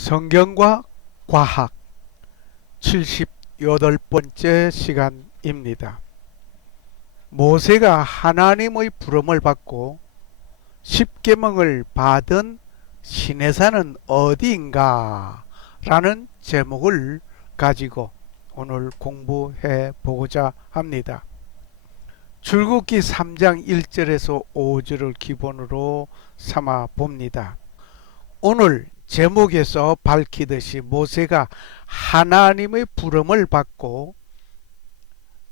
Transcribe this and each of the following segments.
성경과 과학 78번째 시간입니다. 모세가 하나님의 부름을 받고 십계명을 받은 시내산은 어디인가 라는 제목을 가지고 오늘 공부해 보고자 합니다. 출애굽기 3장 1절에서 5절을 기본으로 삼아 봅니다. 오늘 제목에서 밝히듯이 모세가 하나님의 부름을 받고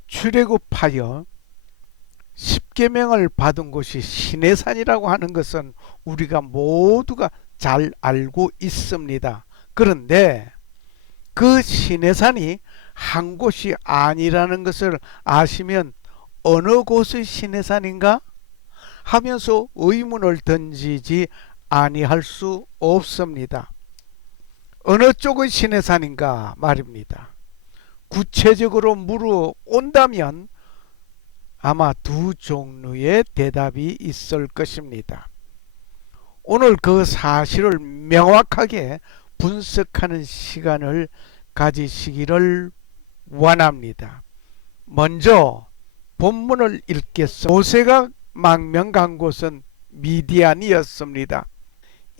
출애굽하여 십계명을 받은 곳이 시내산이라고 하는 것은 우리가 모두가 잘 알고 있습니다. 그런데 그 시내산이 한 곳이 아니라는 것을 아시면 어느 곳의 시내산인가 하면서 의문을 던지지 아니할 수 없습니다. 어느 쪽의 시내산인가 말입니다. 구체적으로 물어온다면 아마 두 종류의 대답이 있을 것입니다. 오늘 그 사실을 명확하게 분석하는 시간을 가지시기를 원합니다. 먼저 본문을 읽겠습니다. 모세가 망명 간 곳은 미디안이었습니다.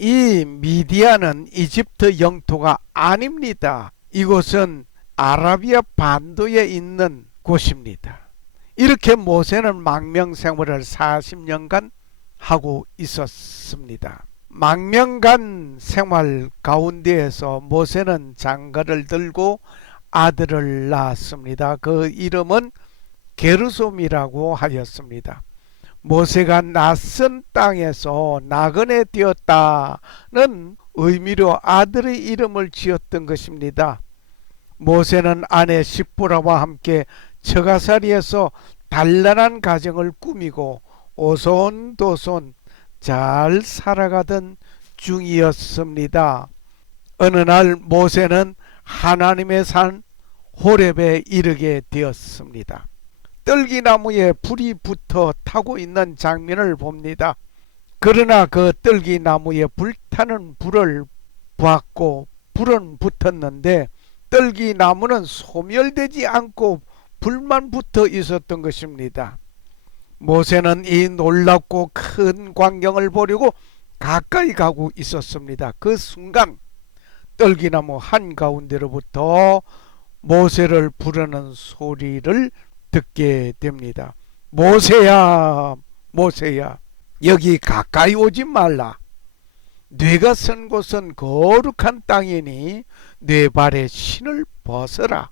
이 미디안은 이집트 영토가 아닙니다. 이곳은 아라비아 반도에 있는 곳입니다. 이렇게 모세는 망명 생활을 40년간 하고 있었습니다. 망명간 생활 가운데에서 모세는 장가를 들고 아들을 낳았습니다. 그 이름은 게르솜이라고 하였습니다. 모세가 낯선 땅에서 나그네 되었다는 의미로 아들의 이름을 지었던 것입니다. 모세는 아내 십보라와 함께 처가살이에서 단란한 가정을 꾸미고 오손도손 잘 살아가던 중이었습니다. 어느 날 모세는 하나님의 산 호렙에 이르게 되었습니다. 떨기나무에 불이 붙어 타고 있는 장면을 봅니다. 그러나 그 떨기나무에 불타는 불을 보았고 불은 붙었는데 떨기나무는 소멸되지 않고 불만 붙어 있었던 것입니다. 모세는 이 놀랍고 큰 광경을 보려고 가까이 가고 있었습니다. 그 순간 떨기나무 한가운데로부터 모세를 부르는 소리를 듣게 됩니다. 모세야, 모세야, 여기 가까이 오지 말라. 네가 선 곳은 거룩한 땅이니 네 발에 신을 벗어라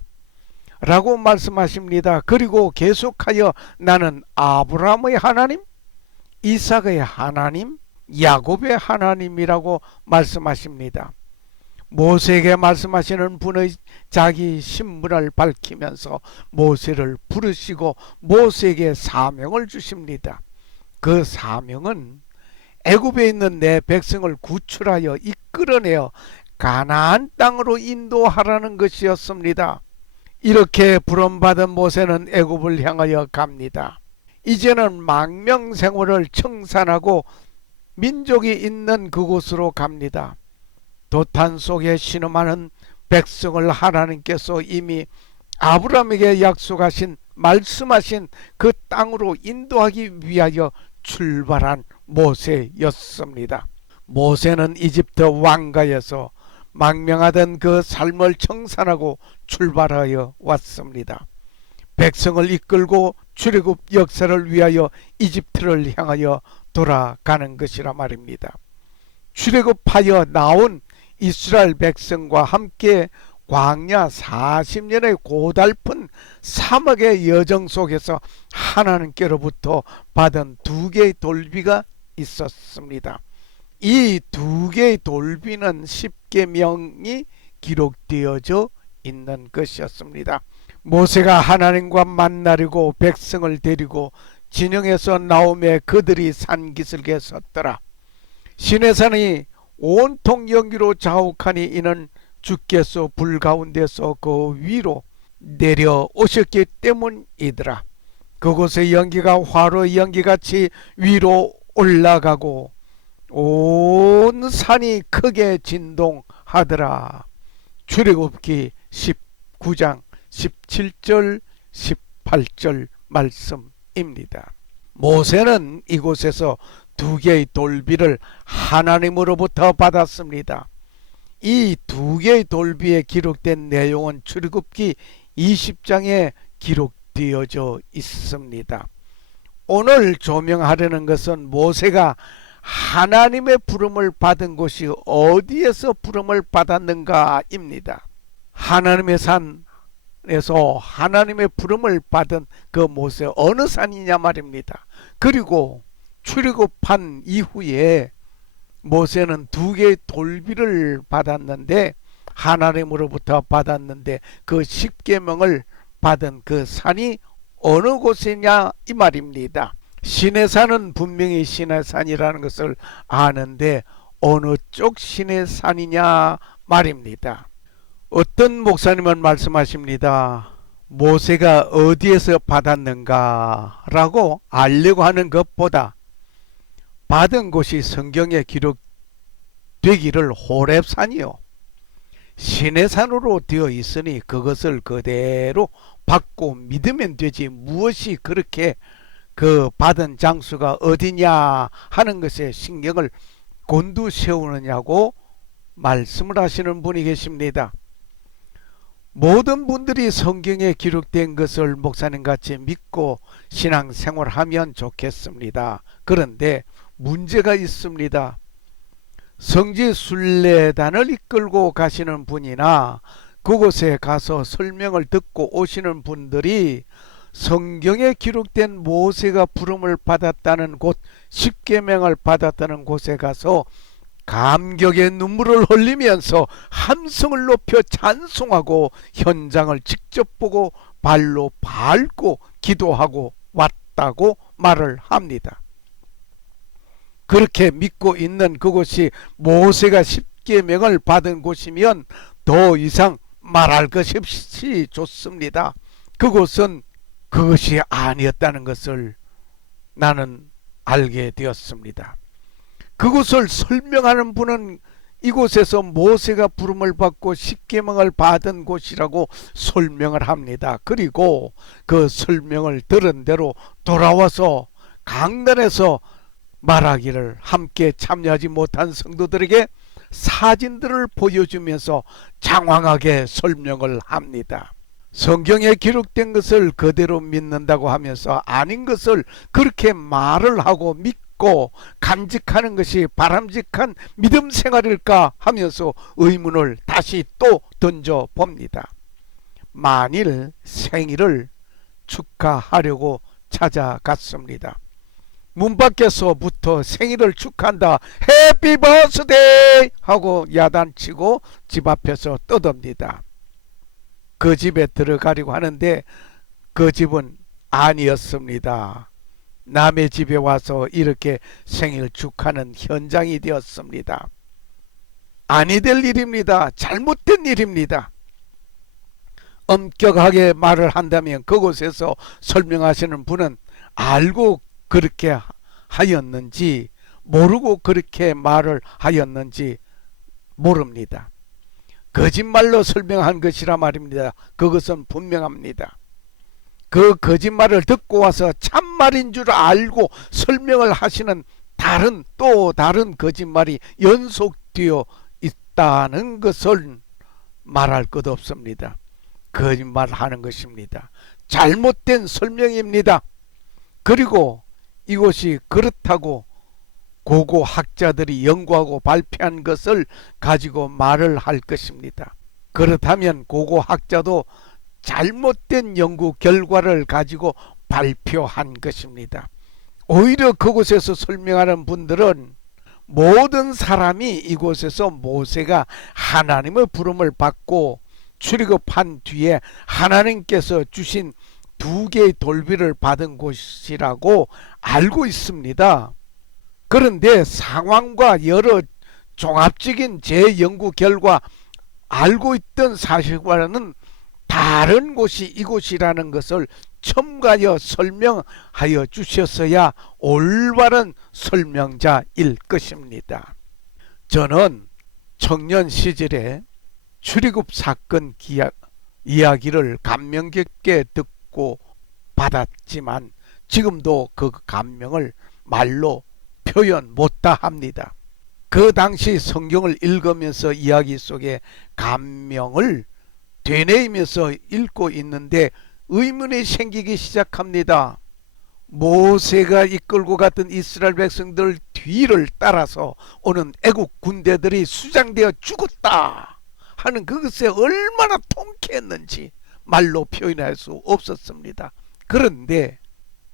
라고 말씀하십니다. 그리고 계속하여 나는 아브라함의 하나님, 이삭의 하나님, 야곱의 하나님이라고 말씀하십니다. 모세에게 말씀하시는 분의 자기 신분을 밝히면서 모세를 부르시고 모세에게 사명을 주십니다. 그 사명은 애굽에 있는 내 백성을 구출하여 이끌어내어 가나안 땅으로 인도하라는 것이었습니다. 이렇게 부름받은 모세는 애굽을 향하여 갑니다. 이제는 망명 생활을 청산하고 민족이 있는 그곳으로 갑니다. 도탄 속에 신음하는 백성을 하나님께서 이미 아브라함에게 약속하신 말씀하신 그 땅으로 인도하기 위하여 출발한 모세였습니다. 모세는 이집트 왕가에서 망명하던 그 삶을 청산하고 출발하여 왔습니다. 백성을 이끌고 출애굽 역사를 위하여 이집트를 향하여 돌아가는 것이라 말입니다. 출애굽하여 나온 이스라엘 백성과 함께 광야 40년의 고달픈 사막의 여정 속에서 하나님께로부터 받은 두 개의 돌비가 있었습니다. 이 두 개의 돌비는 십계명이 기록되어져 있는 것이었습니다. 모세가 하나님과 만나려고 백성을 데리고 진영에서 나오매 그들이 산기슭에 섰더라. 시내산이 온통 연기로 자욱하니 이는 주께서 불 가운데서 그 위로 내려오셨기 때문이더라. 그곳의 연기가 화로의 연기같이 위로 올라가고 온 산이 크게 진동하더라. 하더라. 출애굽기 19장 17절 18절 말씀입니다. 모세는 이곳에서 두 개의 돌비를 하나님으로부터 받았습니다. 이 두 개의 돌비에 기록된 내용은 출애굽기 20장에 기록되어져 있습니다. 오늘 조명하려는 것은 모세가 하나님의 부름을 받은 곳이 어디에서 부름을 받았는가입니다. 하나님의 산에서 하나님의 부름을 받은 그 모세 어느 산이냐 말입니다. 그리고 출애굽한 이후에 모세는 두 개의 돌비를 받았는데 하나님으로부터 받았는데 그 십계명을 받은 그 산이 어느 곳이냐 이 말입니다. 시내산은 분명히 시내산이라는 것을 아는데 어느 쪽 시내산이냐 말입니다. 어떤 목사님은 말씀하십니다. 모세가 어디에서 받았는가 라고 알려고 하는 것보다 받은 곳이 성경에 기록되기를 호렙산이요 시내산으로 되어 있으니 그것을 그대로 받고 믿으면 되지 무엇이 그렇게 그 받은 장소가 어디냐 하는 것에 신경을 곤두세우느냐고 말씀을 하시는 분이 계십니다. 모든 분들이 성경에 기록된 것을 목사님같이 믿고 신앙생활하면 좋겠습니다. 그런데 문제가 있습니다. 성지 순례단을 이끌고 가시는 분이나 그곳에 가서 설명을 듣고 오시는 분들이 성경에 기록된 모세가 부름을 받았다는 곳, 십계명을 받았다는 곳에 가서 감격의 눈물을 흘리면서 함성을 높여 찬송하고 현장을 직접 보고 발로 밟고 기도하고 왔다고 말을 합니다. 그렇게 믿고 있는 그곳이 모세가 십계명을 받은 곳이면 더 이상 말할 것이 없이 좋습니다. 그곳은 그것이 아니었다는 것을 나는 알게 되었습니다. 그곳을 설명하는 분은 이곳에서 모세가 부름을 받고 십계명을 받은 곳이라고 설명을 합니다. 그리고 그 설명을 들은 대로 돌아와서 강단에서 말하기를 함께 참여하지 못한 성도들에게 사진들을 보여주면서 장황하게 설명을 합니다. 성경에 기록된 것을 그대로 믿는다고 하면서 아닌 것을 그렇게 말을 하고 믿고 간직하는 것이 바람직한 믿음 생활일까 하면서 의문을 다시 또 던져 봅니다. 만일 생일을 축하하려고 찾아갔습니다. 문 밖에서부터 생일을 축하한다 해피 버스데이 하고 야단치고 집 앞에서 떠듭니다. 그 집에 들어가려고 하는데 그 집은 아니었습니다. 남의 집에 와서 이렇게 생일 축하는 현장이 되었습니다. 아니 될 일입니다. 잘못된 일입니다. 엄격하게 말을 한다면 그곳에서 설명하시는 분은 알고 그렇게 하였는지 모르고 그렇게 말을 하였는지 모릅니다. 거짓말로 설명한 것이라 말입니다. 그것은 분명합니다. 그 거짓말을 듣고 와서 참말인 줄 알고 설명을 하시는 또 다른 거짓말이 연속되어 있다는 것을 말할 것 없습니다. 거짓말하는 것입니다. 잘못된 설명입니다. 그리고 이것이 그렇다고 고고 학자들이 연구하고 발표한 것을 가지고 말을 할 것입니다. 그렇다면 고고 학자도 잘못된 연구 결과를 가지고 발표한 것입니다. 오히려 그곳에서 설명하는 분들은 모든 사람이 이곳에서 모세가 하나님의 부름을 받고 출애굽한 뒤에 하나님께서 주신 두 개의 돌비를 받은 곳이라고 알고 있습니다. 그런데 상황과 여러 종합적인 제 연구 결과 알고 있던 사실과는 다른 곳이 이곳이라는 것을 첨가하여 설명하여 주셨어야 올바른 설명자일 것입니다. 저는 청년 시절에 출애굽 사건 이야기를 감명 깊게 듣고 받았지만 지금도 그 감명을 말로 표현 못다 합니다. 그 당시 성경을 읽으면서 이야기 속에 감명을 되뇌이면서 읽고 있는데 의문이 생기기 시작합니다. 모세가 이끌고 갔던 이스라엘 백성들 뒤를 따라서 오는 애국 군대들이 수장되어 죽었다 하는 그것에 얼마나 통쾌했는지 말로 표현할 수 없었습니다. 그런데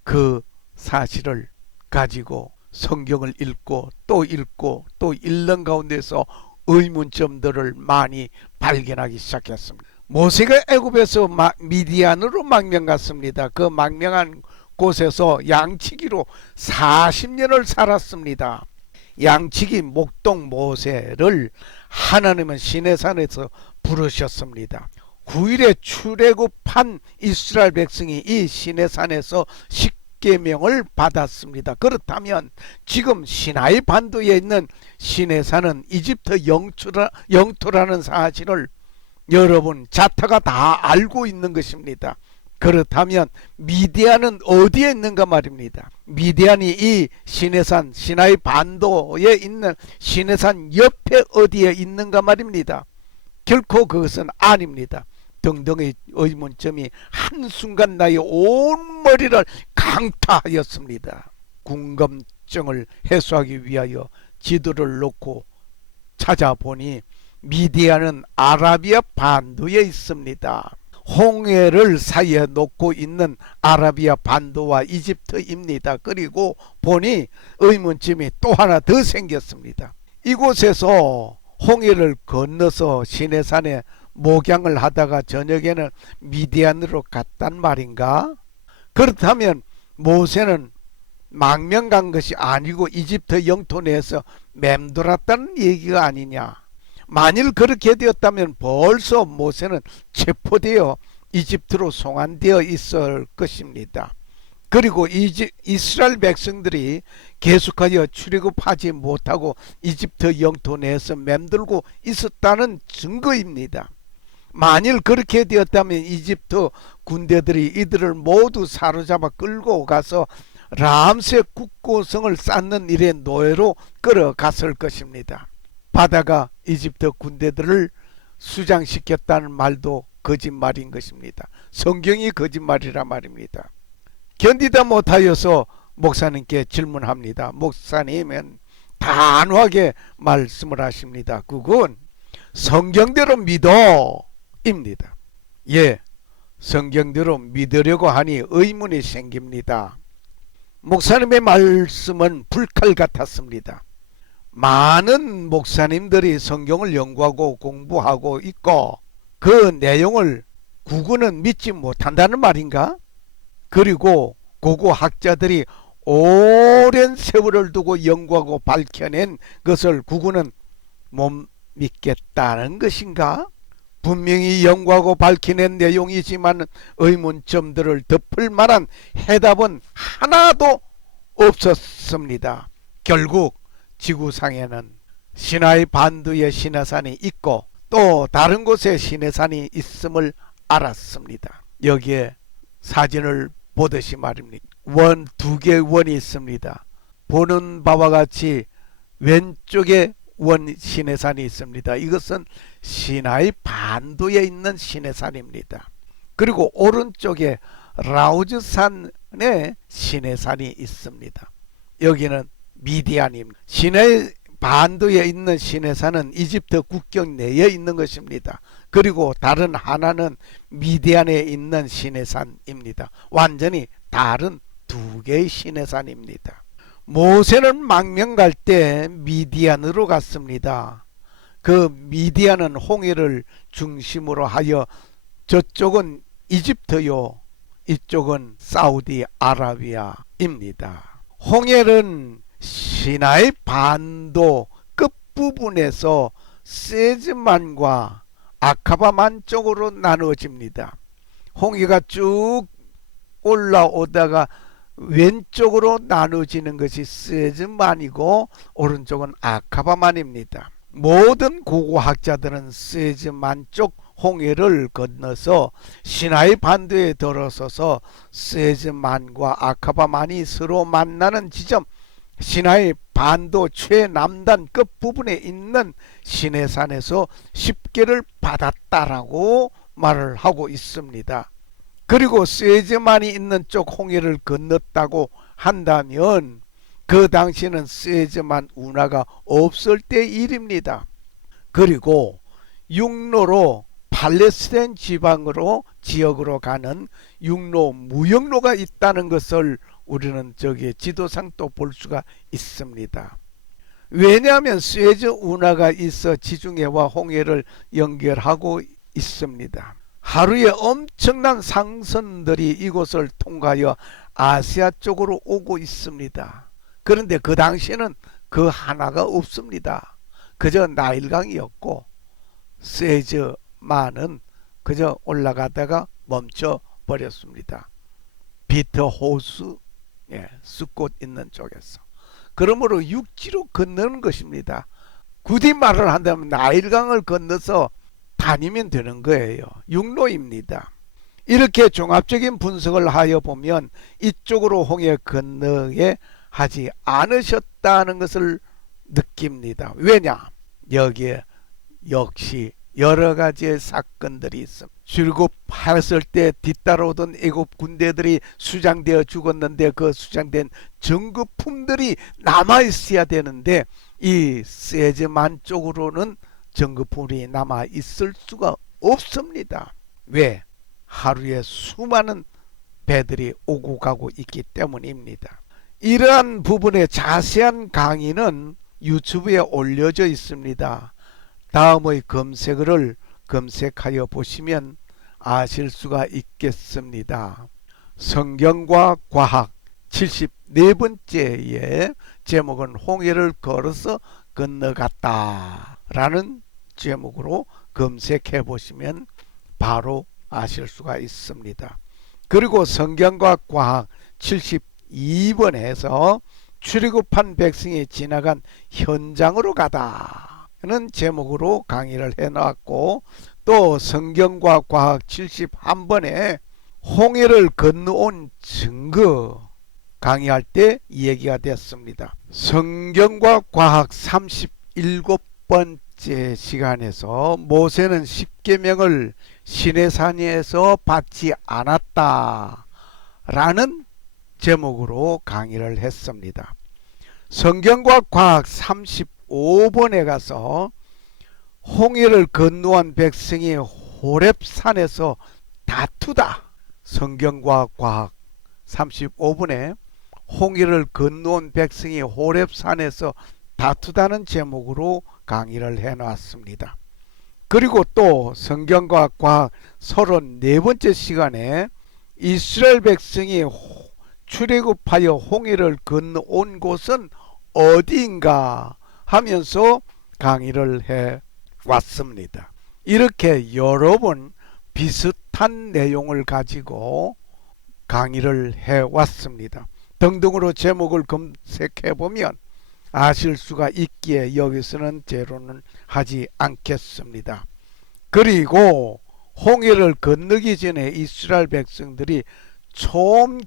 그 사실을 가지고 성경을 읽고 또 읽는 가운데서 의문점들을 많이 발견하기 시작했습니다. 모세가 애굽에서 미디안으로 망명 갔습니다. 그 망명한 곳에서 양치기로 40년을 살았습니다. 양치기 목동 모세를 하나님은 시내산에서 부르셨습니다. 9일에 출애굽한 이스라엘 백성이 이 시내산에서 십계명을 받았습니다. 그렇다면 지금 시나이 반도에 있는 시내산은 이집트 영토라는 사실을 여러분 자타가 다 알고 있는 것입니다. 그렇다면 미디안은 어디에 있는가 말입니다. 미디안이 이 시내산 시나이 반도에 있는 시내산 옆에 어디에 있는가 말입니다. 결코 그것은 아닙니다. 등등의 의문점이 한순간 나의 온 머리를 강타하였습니다. 궁금증을 해소하기 위하여 지도를 놓고 찾아보니 미디안은 아라비아 반도에 있습니다. 홍해를 사이에 놓고 있는 아라비아 반도와 이집트입니다. 그리고 보니 의문점이 또 하나 더 생겼습니다. 이곳에서 홍해를 건너서 시내산에 목양을 하다가 저녁에는 미디안으로 갔단 말인가? 그렇다면 모세는 망명 간 것이 아니고 이집트 영토 내에서 맴돌았다는 얘기가 아니냐? 만일 그렇게 되었다면 벌써 모세는 체포되어 이집트로 송환되어 있을 것입니다. 그리고 이스라엘 백성들이 계속하여 출애굽하지 못하고 이집트 영토 내에서 맴돌고 있었다는 증거입니다. 만일 그렇게 되었다면 이집트 군대들이 이들을 모두 사로잡아 끌고 가서 람세 국고성을 쌓는 일의 노예로 끌어갔을 것입니다. 바다가 이집트 군대들을 수장시켰다는 말도 거짓말인 것입니다. 성경이 거짓말이라 말입니다. 견디다 못하여서 목사님께 질문합니다. 목사님은 단호하게 말씀을 하십니다. 그건 성경대로 믿어 입니다. 예, 성경대로 믿으려고 하니 의문이 생깁니다. 목사님의 말씀은 불칼 같았습니다. 많은 목사님들이 성경을 연구하고 공부하고 있고 그 내용을 구구는 믿지 못한다는 말인가? 그리고 고고 학자들이 오랜 세월을 두고 연구하고 밝혀낸 것을 구구는 못 믿겠다는 것인가? 분명히 연구하고 밝혀낸 내용이지만 의문점들을 덮을 만한 해답은 하나도 없었습니다. 결국 지구상에는 시나이 반도의 시내산이 있고 또 다른 곳에 시내산이 있음을 알았습니다. 여기에 사진을 보듯이 말입니다. 두 개의 원이 있습니다. 보는 바와 같이 왼쪽에 원 시내산이 있습니다. 이것은 시나이 반도에 있는 시내산입니다. 그리고 오른쪽에 라우즈산에 시내산이 있습니다. 여기는 미디안입니다. 시나이 반도에 있는 시내산은 이집트 국경 내에 있는 것입니다. 그리고 다른 하나는 미디안에 있는 시내산입니다. 완전히 다른 두 개의 시내산입니다. 모세는 망명 갈 때 미디안으로 갔습니다. 그 미디안은 홍해를 중심으로 하여 저쪽은 이집트요, 이쪽은 사우디아라비아입니다. 홍해는 시나이 반도 끝부분에서 세즈만과 아카바만 쪽으로 나누어집니다. 홍해가 쭉 올라오다가 왼쪽으로 나누어지는 것이 세즈만이고 오른쪽은 아카바만입니다. 모든 고고학자들은 스에즈만 쪽 홍해를 건너서 시나이 반도에 들어서서 스에즈만과 아카바만이 서로 만나는 지점, 시나이 반도 최남단 끝부분에 있는 시내산에서 십계를 받았다라고 말을 하고 있습니다. 그리고 스에즈만이 있는 쪽 홍해를 건넜다고 한다면 그 당시는 스에즈만 운하가 없을 때 일입니다. 그리고 육로로 팔레스타인 지역으로 가는 육로 무역로가 있다는 것을 우리는 저기 지도상 또 볼 수가 있습니다. 왜냐하면 수에즈 운하가 있어 지중해와 홍해를 연결하고 있습니다. 하루에 엄청난 상선들이 이곳을 통하여 아시아 쪽으로 오고 있습니다. 그런데 그 당시에는 그 하나가 없습니다. 그저 나일강이었고 스에즈만은 그저 올라가다가 멈춰 버렸습니다. 비터 호수, 숲꽃 있는 쪽에서. 그러므로 육지로 건너는 것입니다. 굳이 말을 한다면 나일강을 건너서 다니면 되는 거예요. 육로입니다. 이렇게 종합적인 분석을 하여 보면 이쪽으로 홍해 건너게 하지 않으셨다는 것을 느낍니다. 왜냐? 여기에 역시 여러 가지의 사건들이 있습니다. 출국했을 때 뒤따라오던 애국 군대들이 수장되어 죽었는데 그 수장된 전급품들이 남아있어야 되는데 이 스에즈만 쪽으로는 전급품이 남아있을 수가 없습니다. 왜? 하루에 수많은 배들이 오고 가고 있기 때문입니다. 이러한 부분의 자세한 강의는 유튜브에 올려져 있습니다. 다음의 검색어를 검색하여 보시면 아실 수가 있겠습니다. 성경과 과학 74번째의 제목은 홍해를 걸어서 건너갔다 라는 제목으로 검색해 보시면 바로 아실 수가 있습니다. 그리고 성경과 과학 72번에서 출애굽한 백성이 지나간 현장으로 가다 는 제목으로 강의를 해놨고, 또 성경과 과학 71번에 홍해를 건너온 증거 강의할 때 얘기가 됐습니다. 성경과 과학 37번째 시간에서 모세는 십계명을 시내산에서 받지 않았다 라는 제목으로 강의를 했습니다. 성경과 과학 35번에 가서 홍해를 건너온 백성이 호렙산에서 다투다. 성경과 과학 35번에 홍해를 건너온 백성이 호렙산에서 다투다는 제목으로 강의를 해놨습니다. 그리고 또 성경과 과학 34번째 시간에 이스라엘 백성이 출애굽하여 홍해를 건너온 곳은 어디인가 하면서 강의를 해 왔습니다. 이렇게 여러 번 비슷한 내용을 가지고 강의를 해 왔습니다. 등등으로 제목을 검색해 보면 아실 수가 있기에 여기서는 제로는 하지 않겠습니다. 그리고 홍해를 건너기 전에 이스라엘 백성들이 처음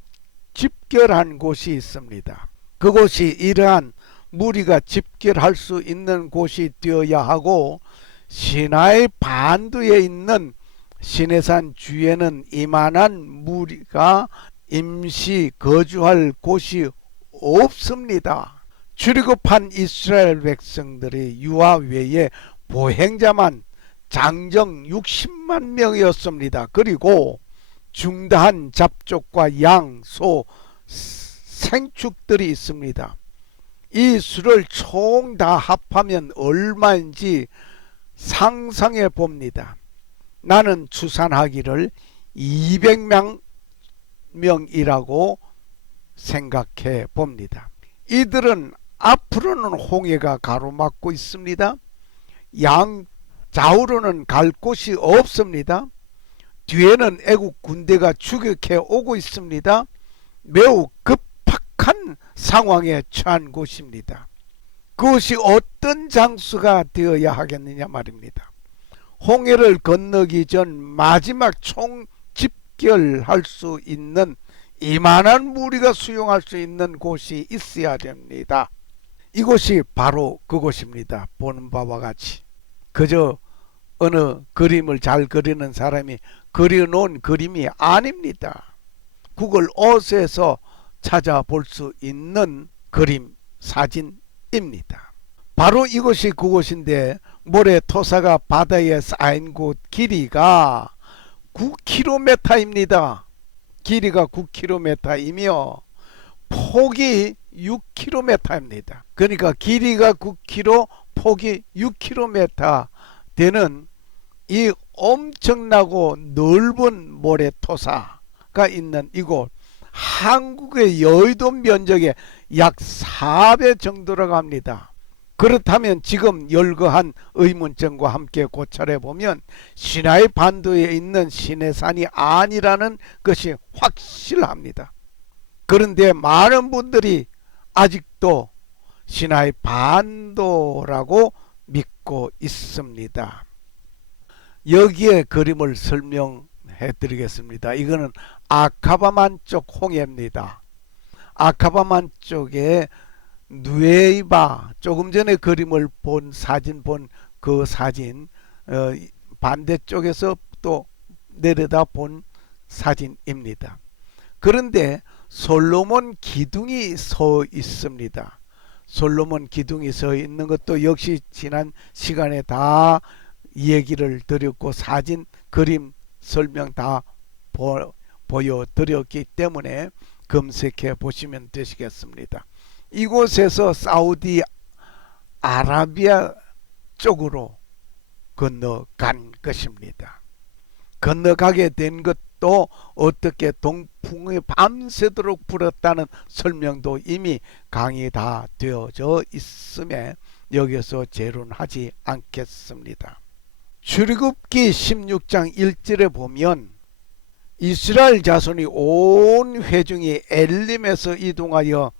집결한 곳이 있습니다. 그곳이 이러한 무리가 집결할 수 있는 곳이 되어야 하고, 시나이 반도에 있는 시내산 주에는 이만한 무리가 임시 거주할 곳이 없습니다. 출애굽한 이스라엘 백성들이 유아 외에 보행자만 장정 60만 명이었습니다. 그리고 중다한 잡족과 양, 소, 생축들이 있습니다. 이 수를 총 다 합하면 얼마인지 상상해 봅니다. 나는 추산하기를 200명이라고 생각해 봅니다. 이들은 앞으로는 홍해가 가로막고 있습니다. 양 좌우로는 갈 곳이 없습니다. 뒤에는 애국 군대가 추격해 오고 있습니다. 매우 급박한 상황에 처한 곳입니다. 그것이 어떤 장수가 되어야 하겠느냐 말입니다. 홍해를 건너기 전 마지막 총집결할 수 있는 이만한 무리가 수용할 수 있는 곳이 있어야 됩니다. 이곳이 바로 그곳입니다. 보는 바와 같이 그저 어느 그림을 잘 그리는 사람이 그려놓은 그림이 아닙니다. 구글 어스에서 찾아볼 수 있는 그림 사진입니다. 바로 이곳이 그곳인데 모래토사가 바다에 쌓인 곳 길이가 9km입니다. 길이가 9km이며 폭이 6km입니다. 그러니까 길이가 9km, 폭이 6km 되는 이 엄청나고 넓은 모래토사가 있는 이곳, 한국의 여의도 면적의 약 4배 정도라고 합니다. 그렇다면 지금 열거한 의문점과 함께 고찰해 보면 시나이 반도에 있는 시내산이 아니라는 것이 확실합니다. 그런데 많은 분들이 아직도 시나이 반도라고 믿고 있습니다. 여기에 그림을 설명해 드리겠습니다. 이거는 아카바만 쪽 홍해입니다. 아카바만 쪽에 누에이바, 조금 전에 그림을 본 사진, 본 그 사진, 반대쪽에서 또 내려다 본 사진입니다. 그런데 솔로몬 기둥이 서 있습니다. 솔로몬 기둥이 서 있는 것도 역시 지난 시간에 다 얘기를 드렸고 사진, 그림 설명 다 보여드렸기 때문에 검색해 보시면 되시겠습니다. 이곳에서 사우디 아라비아 쪽으로 건너간 것입니다. 건너가게 된 것도 어떻게 동풍이 밤새도록 불었다는 설명도 이미 강의 다 되어져 있음에 여기서 재론하지 않겠습니다. 출애굽기 16장 1절에 보면 이스라엘 자손이 온 회중이 엘림에서 이동하여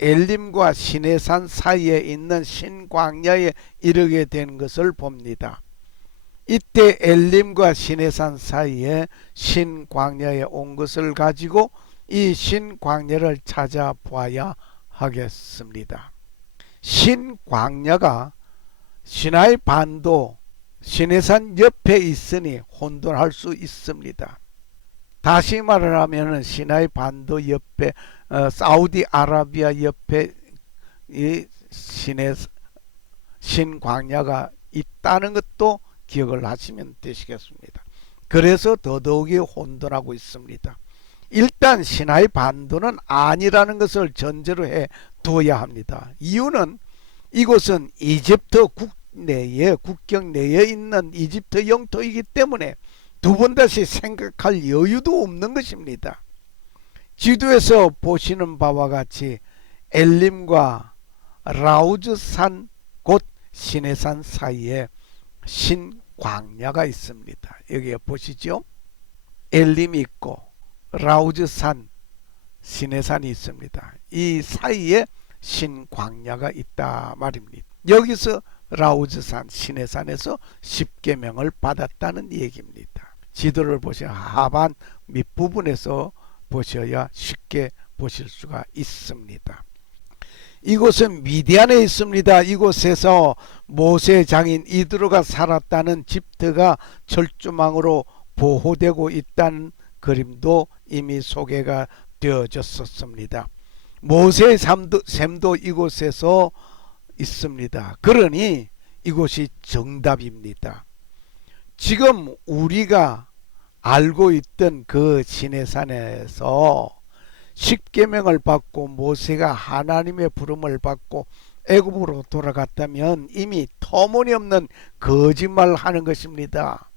엘림과 시내산 사이에 있는 신광야에 이르게 된 것을 봅니다. 이때 엘림과 시내산 사이에 신광야에 온 것을 가지고 이 신광야를 찾아봐야 하겠습니다. 신광야가 시나이 반도 시내산 옆에 있으니 혼돈할 수 있습니다. 다시 말을 하면 시나이 반도 옆에 사우디 아라비아 옆에 이 신광야가 있다는 것도 기억을 하시면 되시겠습니다. 그래서 더더욱이 혼돈하고 있습니다. 일단 시나이 반도는 아니라는 것을 전제로 해 두어야 합니다. 이유는 이곳은 이집트 국경 내에 있는 이집트 영토이기 때문에 두 번 다시 생각할 여유도 없는 것입니다. 지도에서 보시는 바와 같이 엘림과 라우즈산 곧 시내산 사이에 신광야가 있습니다. 여기에 보시죠. 엘림이 있고 라우즈산 시내산이 있습니다. 이 사이에 신광야가 있다 말입니다. 여기서 라우즈산 시내산에서 십계명을 받았다는 얘기입니다. 지도를 보시면 하반 밑부분에서 보셔야 쉽게 보실 수가 있습니다. 이곳은 미디안에 있습니다. 이곳에서 모세 장인 이드로가 살았다는 집터가 철조망으로 보호되고 있다는 그림도 이미 소개가 되어졌었습니다. 모세의 샘도 이곳에서 있습니다. 그러니 이곳이 정답입니다. 지금 우리가 알고 있던 그 시내산에서 십계명을 받고 모세가 하나님의 부름을 받고 애굽으로 돌아갔다면 이미 터무니없는 거짓말을 하는 것입니다.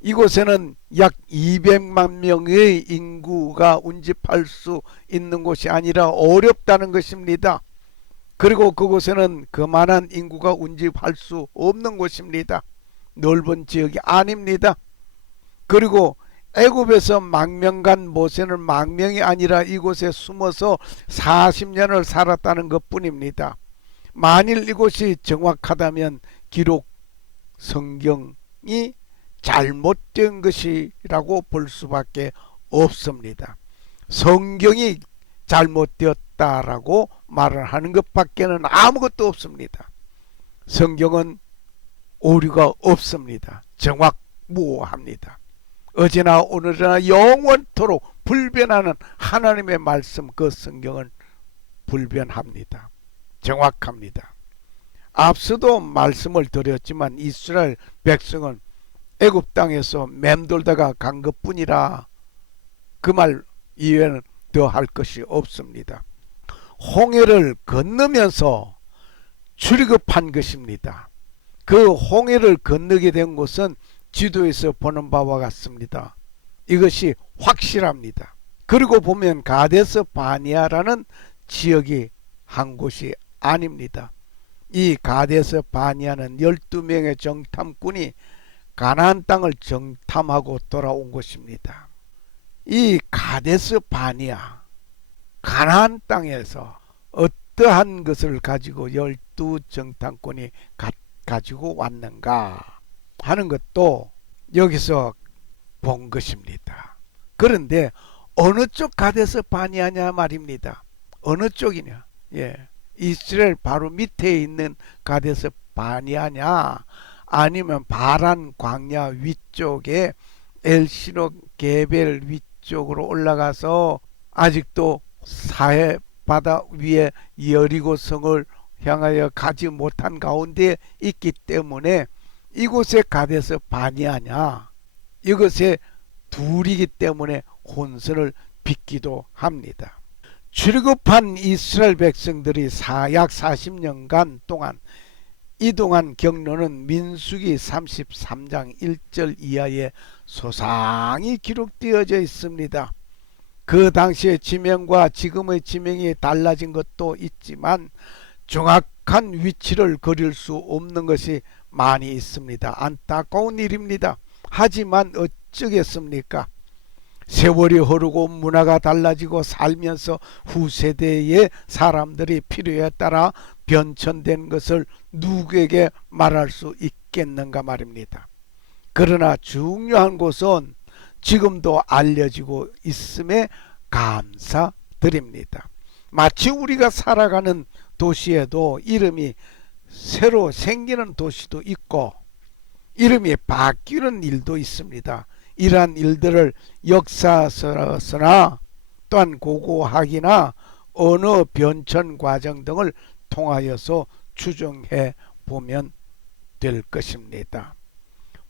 이곳에는 약 200만 명의 인구가 운집할 수 있는 곳이 아니라 어렵다는 것입니다. 그리고 그곳에는 그만한 인구가 운집할 수 없는 곳입니다. 넓은 지역이 아닙니다. 그리고 애굽에서 망명간 모세는 망명이 아니라 이곳에 숨어서 40년을 살았다는 것뿐입니다. 만일 이것이 정확하다면 기록 성경이 잘못된 것이라고 볼 수밖에 없습니다. 성경이 잘못되었다라고 말을 하는 것밖에는 아무것도 없습니다. 성경은 오류가 없습니다. 정확무오합니다. 어제나 오늘이나 영원토록 불변하는 하나님의 말씀, 그 성경은 불변합니다. 정확합니다. 앞서도 말씀을 드렸지만 이스라엘 백성은 애굽 땅에서 맴돌다가 간 것뿐이라 그 말 이외에는 더 할 것이 없습니다. 홍해를 건너면서 출애굽한 것입니다. 그 홍해를 건너게 된 곳은 지도에서 보는 바와 같습니다. 이것이 확실합니다. 그리고 보면 가데스 바니아라는 지역이 한 곳이 아닙니다. 이 가데스 바니아는 12명의 정탐꾼이 가나안 땅을 정탐하고 돌아온 곳입니다. 이 가데스 바니아, 가나안 땅에서 어떠한 것을 가지고 12정탐꾼이 가지고 왔는가 하는 것도 여기서 본 것입니다. 그런데 어느 쪽 가데스 바니아냐 말입니다. 어느 쪽이냐? 이스라엘 바로 밑에 있는 가데스 바니아냐, 아니면 바란 광야 위쪽에 엘시노 게벨 위쪽으로 올라가서 아직도 사해 바다 위에 여리고 성을 향하여 가지 못한 가운데 있기 때문에 이곳에 가데스 바니아냐, 이것에 둘이기 때문에 혼선을 빚기도 합니다. 출애굽한 이스라엘 백성들이 약 40년간 동안 이동한 경로는 민수기 33장 1절 이하에 소상히 기록되어져 있습니다. 그 당시의 지명과 지금의 지명이 달라진 것도 있지만 정확한 위치를 그릴 수 없는 것이 많이 있습니다. 안타까운 일입니다. 하지만 어쩌겠습니까? 세월이 흐르고 문화가 달라지고 살면서 후세대의 사람들이 필요에 따라 변천된 것을 누구에게 말할 수 있겠는가 말입니다. 그러나 중요한 것은 지금도 알려지고 있음에 감사드립니다. 마치 우리가 살아가는 도시에도 이름이 새로 생기는 도시도 있고 이름이 바뀌는 일도 있습니다. 이러한 일들을 역사서나 또한 고고학이나 언어 변천 과정 등을 통하여서 추정해 보면 될 것입니다.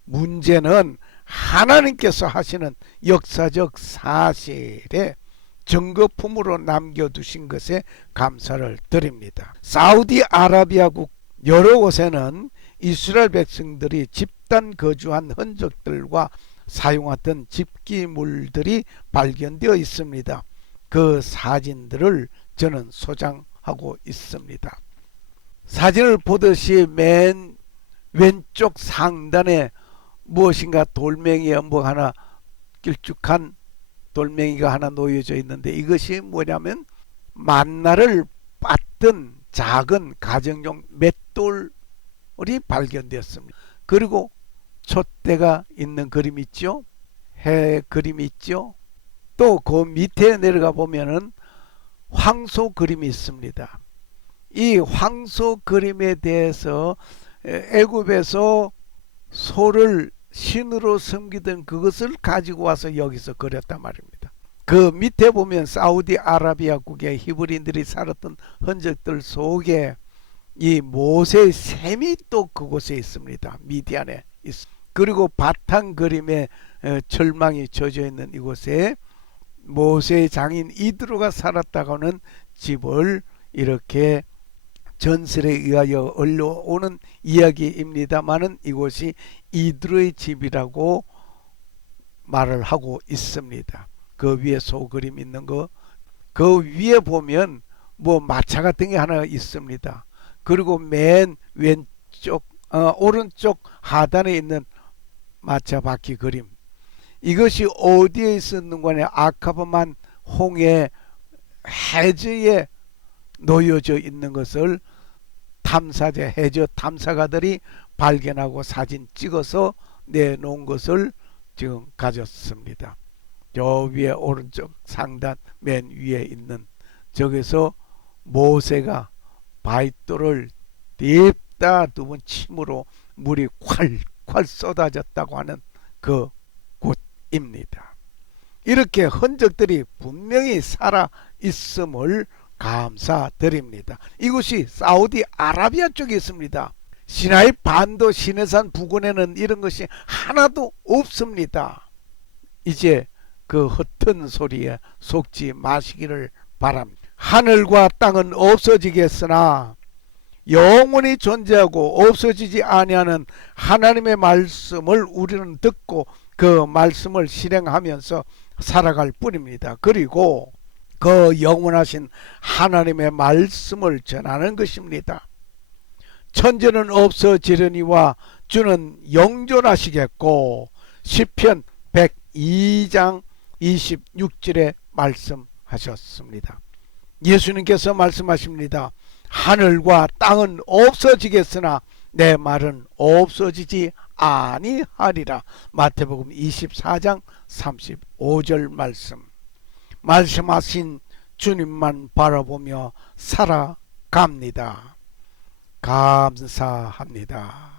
문제는 하나님께서 하시는 역사적 사실에 증거품으로 남겨두신 것에 감사를 드립니다. 사우디아라비아국 여러 곳에는 이스라엘 백성들이 집단 거주한 흔적들과 사용했던 집기물들이 발견되어 있습니다. 그 사진들을 저는 소장하고 있습니다. 사진을 보듯이 맨 왼쪽 상단에 무엇인가 돌멩이에 뭐 하나 길쭉한 돌멩이가 하나 놓여져 있는데 이것이 뭐냐면 만나를 빻던 작은 가정용 맷돌이 발견되었습니다. 그리고 촛대가 있는 그림 있죠? 해 그림이 있죠? 또 그 밑에 내려가 보면은 황소 그림이 있습니다. 이 황소 그림에 대해서 애굽에서 소를 신으로 섬기던 그것을 가지고 와서 여기서 그렸단 말입니다. 그 밑에 보면 사우디아라비아국의 히브리인들이 살았던 흔적들 속에 이 모세의 셈이 또 그곳에 있습니다. 미디안에 있습니다. 그리고 바탕 그림에 절망이 젖어 있는 이곳에 모세의 장인 이드로가 살았다고는 집을 이렇게 전설에 의하여 올라오는 이야기입니다만은 이곳이 이드로의 집이라고 말을 하고 있습니다. 그 위에 소그림 있는 거, 그 위에 보면 뭐 마차 같은 게 하나 있습니다. 그리고 맨 왼쪽 오른쪽 하단에 있는 마차 바퀴 그림, 이것이 어디에 있었는 거냐? 아카바만 홍해 해저에 놓여져 있는 것을 탐사제 해저 탐사가들이 발견하고 사진 찍어서 내놓은 것을 지금 가졌습니다. 저 위에 오른쪽 상단 맨 위에 있는 저기서 모세가 바위돌을 냅다 두번 침으로 물이 콸콸 쏟아졌다고 하는 그 곳입니다. 이렇게 흔적들이 분명히 살아 있음을 감사드립니다. 이곳이 사우디아라비아 쪽에 있습니다. 시나이 반도 시내산 부근에는 이런 것이 하나도 없습니다. 이제 그 헛된 소리에 속지 마시기를 바랍니다. 하늘과 땅은 없어지겠으나 영원히 존재하고 없어지지 아니하는 하나님의 말씀을 우리는 듣고 그 말씀을 실행하면서 살아갈 뿐입니다. 그리고 그 영원하신 하나님의 말씀을 전하는 것입니다. 천지는 없어지려니와 주는 영존하시겠고 시편 102장 26절에 말씀하셨습니다. 예수님께서 말씀하십니다. 하늘과 땅은 없어지겠으나 내 말은 없어지지 아니하리라. 마태복음 24장 35절 말씀하신 주님만 바라보며 살아갑니다. 감사합니다.